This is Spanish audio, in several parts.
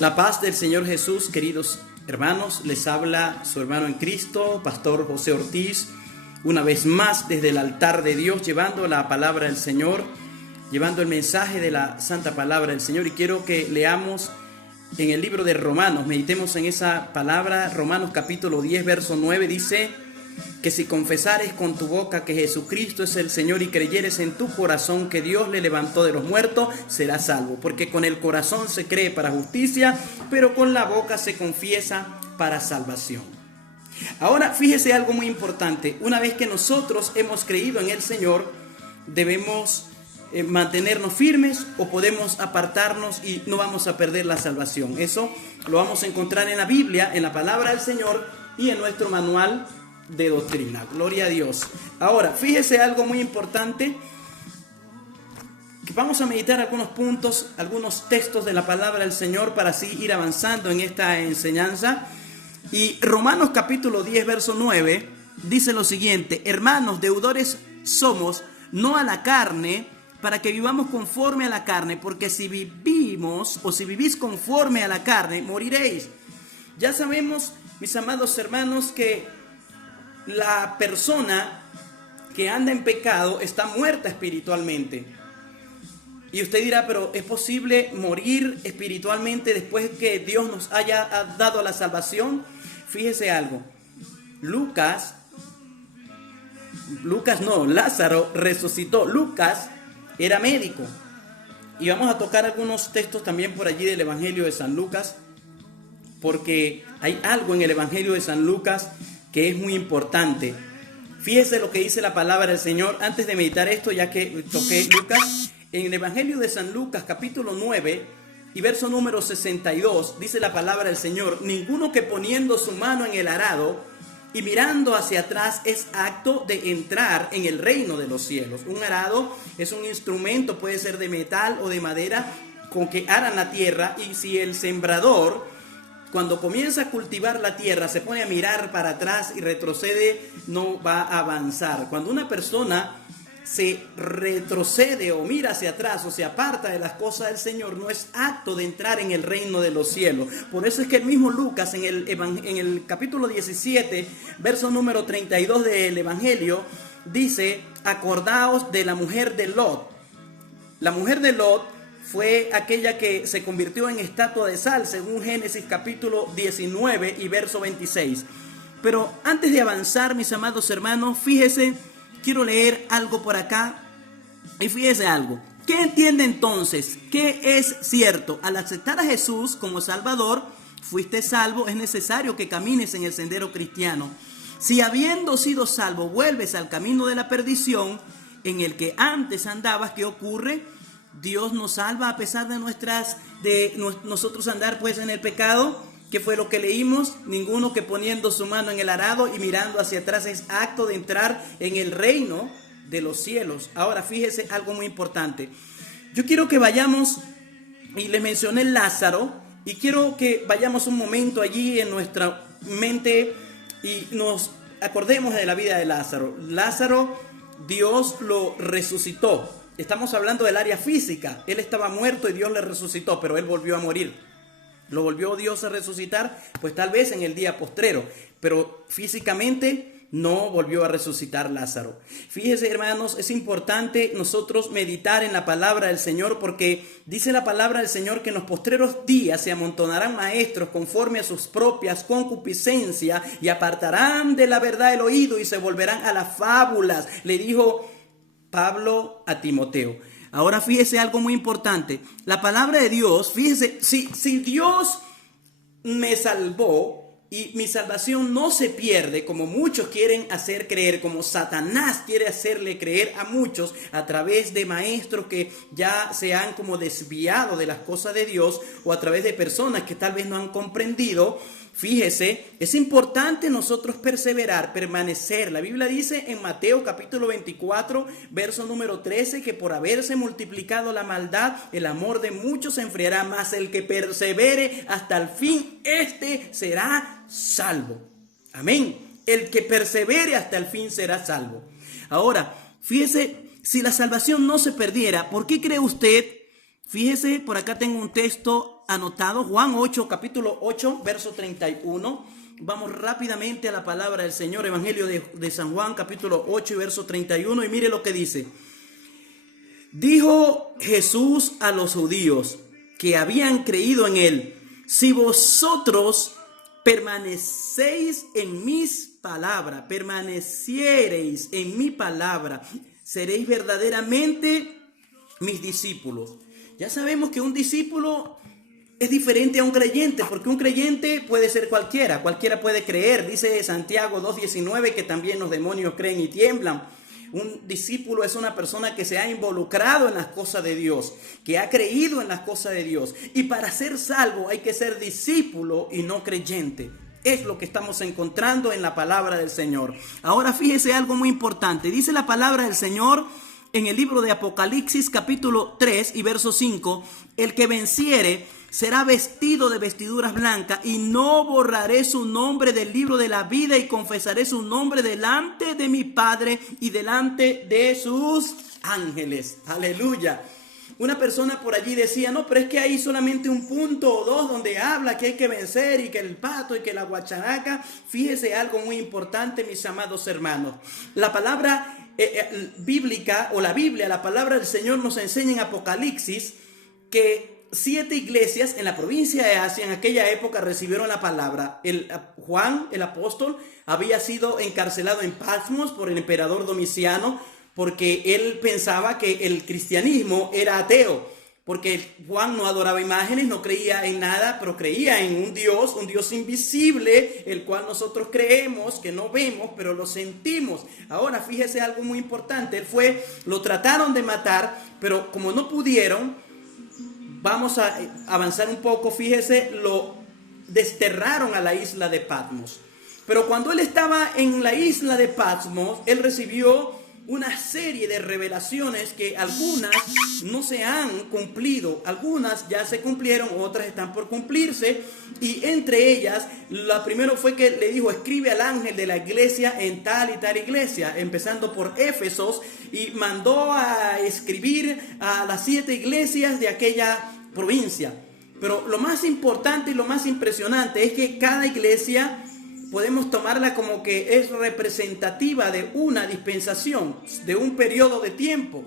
La paz del Señor Jesús, queridos hermanos, les habla su hermano en Cristo, Pastor José Ortiz, una vez más desde el altar de Dios, llevando la palabra del Señor, llevando el mensaje de la santa palabra del Señor. Y quiero que leamos en el libro de Romanos, meditemos en esa palabra. Romanos capítulo 10, verso 9, dice que si confesares con tu boca que Jesucristo es el Señor y creyeres en tu corazón que Dios le levantó de los muertos, serás salvo. Porque con el corazón se cree para justicia, pero con la boca se confiesa para salvación. Ahora, fíjese algo muy importante. Una vez que nosotros hemos creído en el Señor, debemos mantenernos firmes o podemos apartarnos y no vamos a perder la salvación. Eso lo vamos a encontrar en la Biblia, en la palabra del Señor y en nuestro manual de doctrina. Gloria a Dios. Ahora, fíjese algo muy importante, que vamos a meditar algunos puntos, algunos textos de la palabra del Señor para así ir avanzando en esta enseñanza. Y Romanos capítulo 10, verso 9, dice lo siguiente: hermanos, deudores somos, no a la carne, para que vivamos conforme a la carne, porque si vivimos o si vivís conforme a la carne, moriréis. Ya sabemos, mis amados hermanos, que la persona que anda en pecado está muerta espiritualmente. Y usted dirá, pero ¿es posible morir espiritualmente después que Dios nos haya dado la salvación? Fíjese algo. Lázaro resucitó. Lucas era médico. Y vamos a tocar algunos textos también por allí del Evangelio de San Lucas, porque hay algo en el Evangelio de San Lucas que es muy importante. Fíjese lo que dice la palabra del Señor. Antes de meditar esto, ya que toqué Lucas, en el Evangelio de San Lucas, capítulo 9 y verso número 62, dice la palabra del Señor: ninguno que poniendo su mano en el arado y mirando hacia atrás es apto de entrar en el reino de los cielos. Un arado es un instrumento, puede ser de metal o de madera, con que aran la tierra, y si el sembrador, cuando comienza a cultivar la tierra, se pone a mirar para atrás y retrocede, no va a avanzar. Cuando una persona se retrocede o mira hacia atrás o se aparta de las cosas del Señor, no es apto de entrar en el reino de los cielos. Por eso es que el mismo Lucas en el capítulo 17, verso número 32 del Evangelio, dice: acordaos de la mujer de Lot. La mujer de Lot fue aquella que se convirtió en estatua de sal, según Génesis capítulo 19 y verso 26. Pero antes de avanzar, mis amados hermanos, fíjese, quiero leer algo por acá. Y fíjese algo. ¿Qué entiende entonces? ¿Qué es cierto? Al aceptar a Jesús como Salvador, fuiste salvo. Es necesario que camines en el sendero cristiano. Si habiendo sido salvo vuelves al camino de la perdición en el que antes andabas, ¿qué ocurre? Dios nos salva a pesar de nosotros andar pues en el pecado. ¿Qué fue lo que leímos? Ninguno que poniendo su mano en el arado y mirando hacia atrás es apto de entrar en el reino de los cielos. Ahora fíjese algo muy importante. Yo quiero que vayamos, y les mencioné Lázaro, y quiero que vayamos un momento allí en nuestra mente y nos acordemos de la vida de Lázaro. Lázaro, Dios lo resucitó. Estamos hablando del área física. Él estaba muerto y Dios le resucitó, pero él volvió a morir. ¿Lo volvió Dios a resucitar? Pues tal vez en el día postrero, pero físicamente no volvió a resucitar Lázaro. Fíjese, hermanos, es importante nosotros meditar en la palabra del Señor, porque dice la palabra del Señor que en los postreros días se amontonarán maestros conforme a sus propias concupiscencias y apartarán de la verdad el oído y se volverán a las fábulas. Le dijo Pablo a Timoteo. Ahora fíjese algo muy importante. La palabra de Dios, fíjese, si Dios me salvó y mi salvación no se pierde, como muchos quieren hacer creer, como Satanás quiere hacerle creer a muchos a través de maestros que ya se han como desviado de las cosas de Dios, o a través de personas que tal vez no han comprendido. Fíjese, es importante nosotros perseverar, permanecer. La Biblia dice en Mateo capítulo 24, verso número 13, que por haberse multiplicado la maldad, el amor de muchos se enfriará, mas el que persevere hasta el fin, este será salvo. Amén. El que persevere hasta el fin será salvo. Ahora, fíjese, si la salvación no se perdiera, ¿por qué cree usted? Fíjese, por acá tengo un texto anotado, Juan 8, capítulo 8, verso 31. Vamos rápidamente a la palabra del Señor, Evangelio de San Juan, capítulo 8 y verso 31, y mire lo que dice. Dijo Jesús a los judíos que habían creído en él: si vosotros permanecéis en mis palabras, permaneciereis en mi palabra, seréis verdaderamente mis discípulos. Ya sabemos que un discípulo es diferente a un creyente, porque un creyente puede ser cualquiera puede creer. Dice Santiago 2:19 que también los demonios creen y tiemblan. Un discípulo es una persona que se ha involucrado en las cosas de Dios, que ha creído en las cosas de Dios. Y para ser salvo hay que ser discípulo y no creyente. Es lo que estamos encontrando en la palabra del Señor. Ahora fíjese algo muy importante. Dice la palabra del Señor en el libro de Apocalipsis capítulo 3 y verso 5. El que venciere será vestido de vestiduras blancas, y no borraré su nombre del libro de la vida, y confesaré su nombre delante de mi Padre y delante de sus ángeles. Aleluya. Una persona por allí decía: no, pero es que hay solamente un punto o dos donde habla que hay que vencer, y que el pato y que la guacharaca. Fíjese algo muy importante, mis amados hermanos. La palabra bíblica o la Biblia, la palabra del Señor nos enseña en Apocalipsis que 7 iglesias en la provincia de Asia en aquella época recibieron la palabra. Juan, el apóstol, había sido encarcelado en Patmos por el emperador Domiciano, porque él pensaba que el cristianismo era ateo, porque Juan no adoraba imágenes, no creía en nada, pero creía en un Dios invisible, el cual nosotros creemos, que no vemos, pero lo sentimos. Ahora fíjese algo muy importante. Lo trataron de matar, pero como no pudieron, vamos a avanzar un poco, fíjese, lo desterraron a la isla de Patmos. Pero cuando él estaba en la isla de Patmos, él recibió una serie de revelaciones que algunas no se han cumplido, algunas ya se cumplieron, otras están por cumplirse, y entre ellas, la primera fue que le dijo: escribe al ángel de la iglesia en tal y tal iglesia, empezando por Éfesos, y mandó a escribir a las 7 iglesias de aquella provincia. Pero lo más importante y lo más impresionante es que cada iglesia podemos tomarla como que es representativa de una dispensación, de un periodo de tiempo.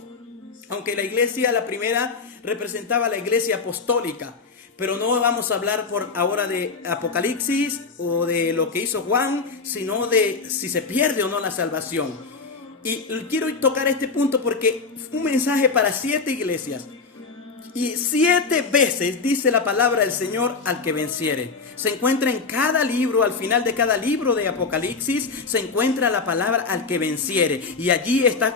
Aunque la iglesia, la primera, representaba la iglesia apostólica. Pero no vamos a hablar por ahora de Apocalipsis o de lo que hizo Juan, sino de si se pierde o no la salvación. Y quiero tocar este punto porque un mensaje para 7 iglesias. Y 7 veces dice la palabra del Señor: al que venciere. Se encuentra en cada libro, al final de cada libro de Apocalipsis, se encuentra la palabra al que venciere. Y allí está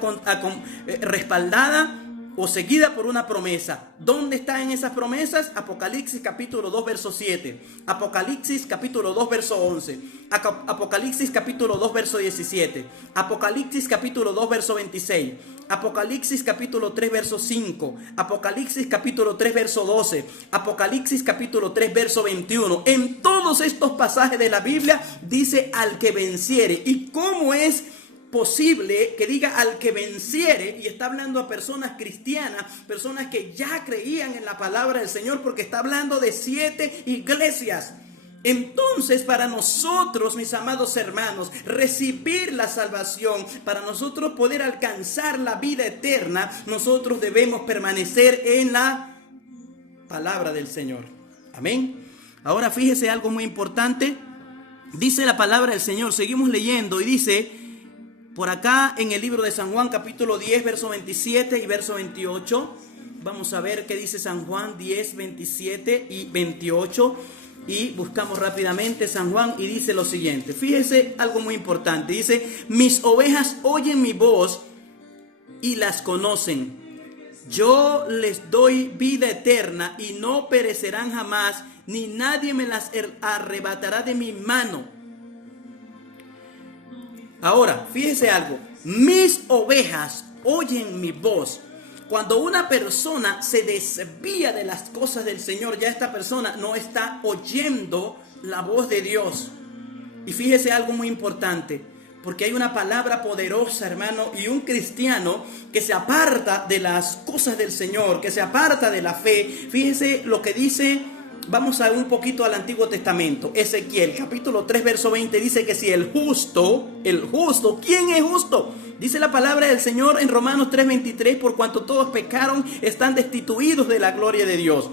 respaldada o seguida por una promesa. ¿Dónde están esas promesas? Apocalipsis capítulo 2 verso 7, Apocalipsis capítulo 2 verso 11, Apocalipsis capítulo 2 verso 17, Apocalipsis capítulo 2 verso 26, Apocalipsis capítulo 3 verso 5, Apocalipsis capítulo 3 verso 12, Apocalipsis capítulo 3 verso 21. En todos estos pasajes de la Biblia dice al que venciere. ¿Y cómo es posible que diga al que venciere? Y está hablando a personas cristianas, personas que ya creían en la palabra del Señor, porque está hablando de 7 iglesias. Entonces, para nosotros, mis amados hermanos, recibir la salvación, para nosotros poder alcanzar la vida eterna, nosotros debemos permanecer en la palabra del Señor. Amén. Ahora fíjese algo muy importante. Dice la palabra del Señor, seguimos leyendo, y dice por acá en el libro de San Juan capítulo 10 verso 27 y verso 28. Vamos a ver qué dice San Juan 10, 27 y 28. Y buscamos rápidamente San Juan, y dice lo siguiente. Fíjese algo muy importante. Dice: mis ovejas oyen mi voz y las conocen. Yo les doy vida eterna y no perecerán jamás, ni nadie me las arrebatará de mi mano. Ahora, fíjese algo. Mis ovejas oyen mi voz. Cuando una persona se desvía de las cosas del Señor, ya esta persona no está oyendo la voz de Dios. Y fíjese algo muy importante, porque hay una palabra poderosa, hermano, y un cristiano que se aparta de las cosas del Señor, que se aparta de la fe. Fíjese lo que dice Vamos a un poquito al Antiguo Testamento. Ezequiel, capítulo 3, verso 20, dice que si el justo, ¿quién es justo? Dice la palabra del Señor en Romanos 3:23, por cuanto todos pecaron, están destituidos de la gloria de Dios.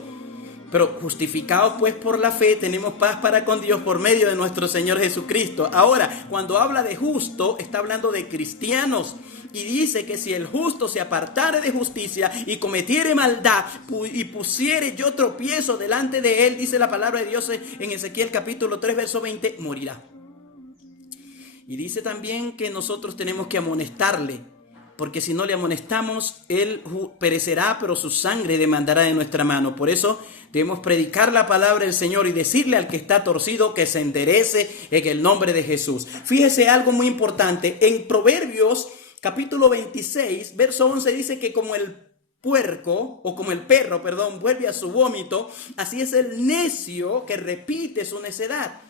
Pero justificados pues por la fe, tenemos paz para con Dios por medio de nuestro Señor Jesucristo. Ahora, cuando habla de justo, está hablando de cristianos. Y dice que si el justo se apartare de justicia y cometiere maldad y pusiere yo tropiezo delante de él, dice la palabra de Dios en Ezequiel capítulo 3, verso 20, morirá. Y dice también que nosotros tenemos que amonestarle, porque si no le amonestamos, él perecerá, pero su sangre demandará de nuestra mano. Por eso debemos predicar la palabra del Señor y decirle al que está torcido que se enderece en el nombre de Jesús. Fíjese algo muy importante. En Proverbios capítulo 26, verso 11 dice que como el perro, vuelve a su vómito, así es el necio que repite su necedad.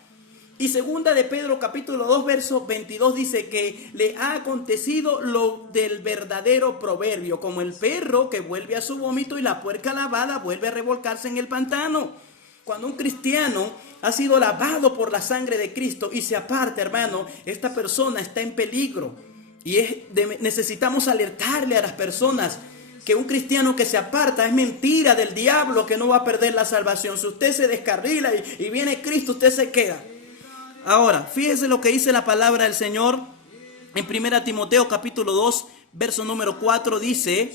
Y segunda de Pedro capítulo 2 verso 22 dice que le ha acontecido lo del verdadero proverbio, como el perro que vuelve a su vómito y la puerca lavada vuelve a revolcarse en el pantano. Cuando un cristiano ha sido lavado por la sangre de Cristo y se aparta, hermano, esta persona está en peligro. Y necesitamos alertarle a las personas que un cristiano que se aparta es mentira del diablo, que no va a perder la salvación. Si usted se descarrila y viene Cristo, usted se queda. Ahora, fíjese lo que dice la palabra del Señor en 1 Timoteo capítulo 2, verso número 4, dice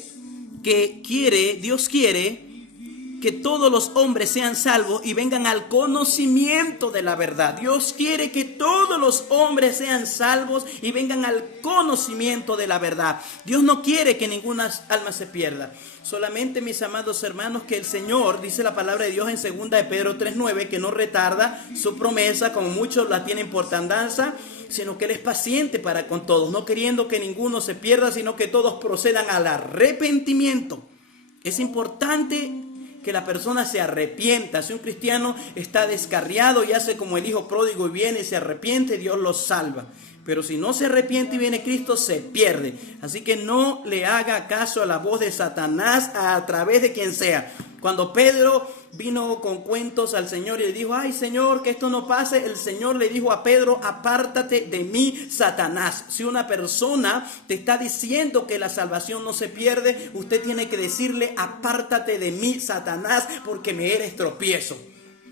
que Dios quiere que todos los hombres sean salvos y vengan al conocimiento de la verdad. Dios quiere que todos los hombres sean salvos y vengan al conocimiento de la verdad. Dios no quiere que ninguna alma se pierda. Solamente, mis amados hermanos, que el Señor, dice la palabra de Dios en 2 de Pedro 3:9, que no retarda su promesa, como muchos la tienen por tardanza, sino que Él es paciente para con todos, no queriendo que ninguno se pierda, sino que todos procedan al arrepentimiento. Es importante que la persona se arrepienta. Si un cristiano está descarriado y hace como el hijo pródigo y viene y se arrepiente, Dios lo salva. Pero si no se arrepiente y viene Cristo, se pierde. Así que no le haga caso a la voz de Satanás a través de quien sea. Cuando Pedro vino con cuentos al Señor y le dijo: ay Señor, que esto no pase, el Señor le dijo a Pedro: apártate de mí, Satanás. Si una persona te está diciendo que la salvación no se pierde, usted tiene que decirle: apártate de mí, Satanás, porque me eres tropiezo.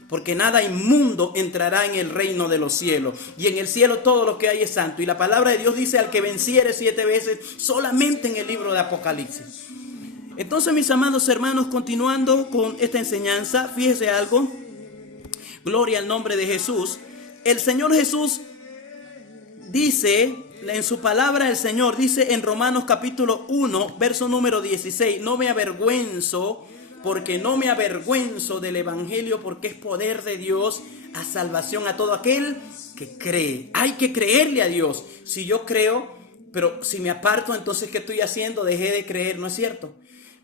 Porque nada inmundo entrará en el reino de los cielos. Y en el cielo todo lo que hay es santo. Y la palabra de Dios dice: al que venciere 7 veces, solamente en el libro de Apocalipsis. Entonces, mis amados hermanos, continuando con esta enseñanza, fíjese algo. Gloria al nombre de Jesús. El Señor Jesús dice, en su palabra el Señor dice en Romanos capítulo 1, verso número 16: no me avergüenzo, porque no me avergüenzo del evangelio, porque es poder de Dios a salvación a todo aquel que cree. Hay que creerle a Dios. Si yo creo, pero si me aparto, entonces ¿qué estoy haciendo? Dejé de creer, ¿no es cierto?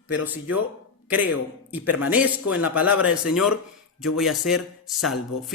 Pero si yo creo y permanezco en la palabra del Señor, yo voy a ser salvo.